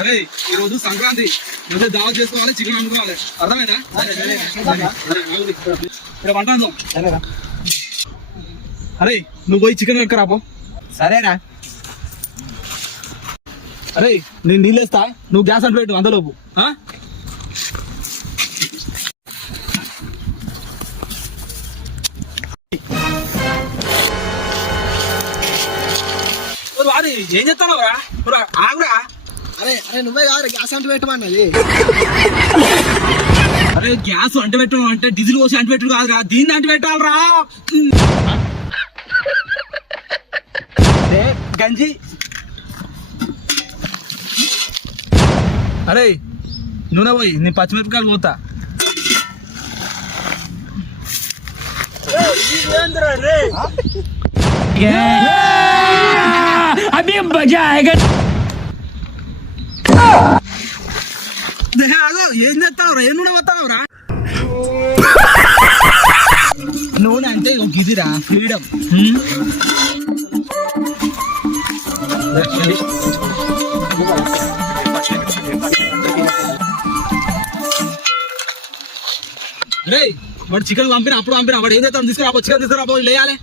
అరే ఈ రోజు సంక్రాంతి మంచిగా దావా చేసుకోవాలి, చికెన్ వండుకోవాలి, అర్థమైనా? ఇక్కడ వంట వండుదాం. అరే నువ్వు పోయి చికెన్ కట్టుకురాపో. సరేనా? అరే నేను నీళ్ళేస్తా, నువ్వు గ్యాస్ అంటు పెట్టు అంతలోపు. వాడి ఏం చెప్తానవరా? ఆగురా. అరే అరే నువ్వే కాదు గ్యాస్ అంటు పెట్టమన్నది. అరే గ్యాస్ అంటు పెట్టడం అంటే డీజిల్ పోసి అంటు పెట్టడం కాదురా, దీన్ని అంటు పెట్టాలరా. గంజి. అరే నూనె పోయి, నీ పచ్చిమిరపకాయలు పోతా. अभी मजा आएगा. ఏం చేస్తావురా? ఏ నూనె పోతావురా? నూనె అంటే గిదిరా ఫ్రీడమ్. రే వాడు చికెన్ పంపిన అప్పుడు పంపిన వాడు ఏం చేస్తాడు తీసుకురాబో, చికెన్ తీసుకురాబో, లేయాలి.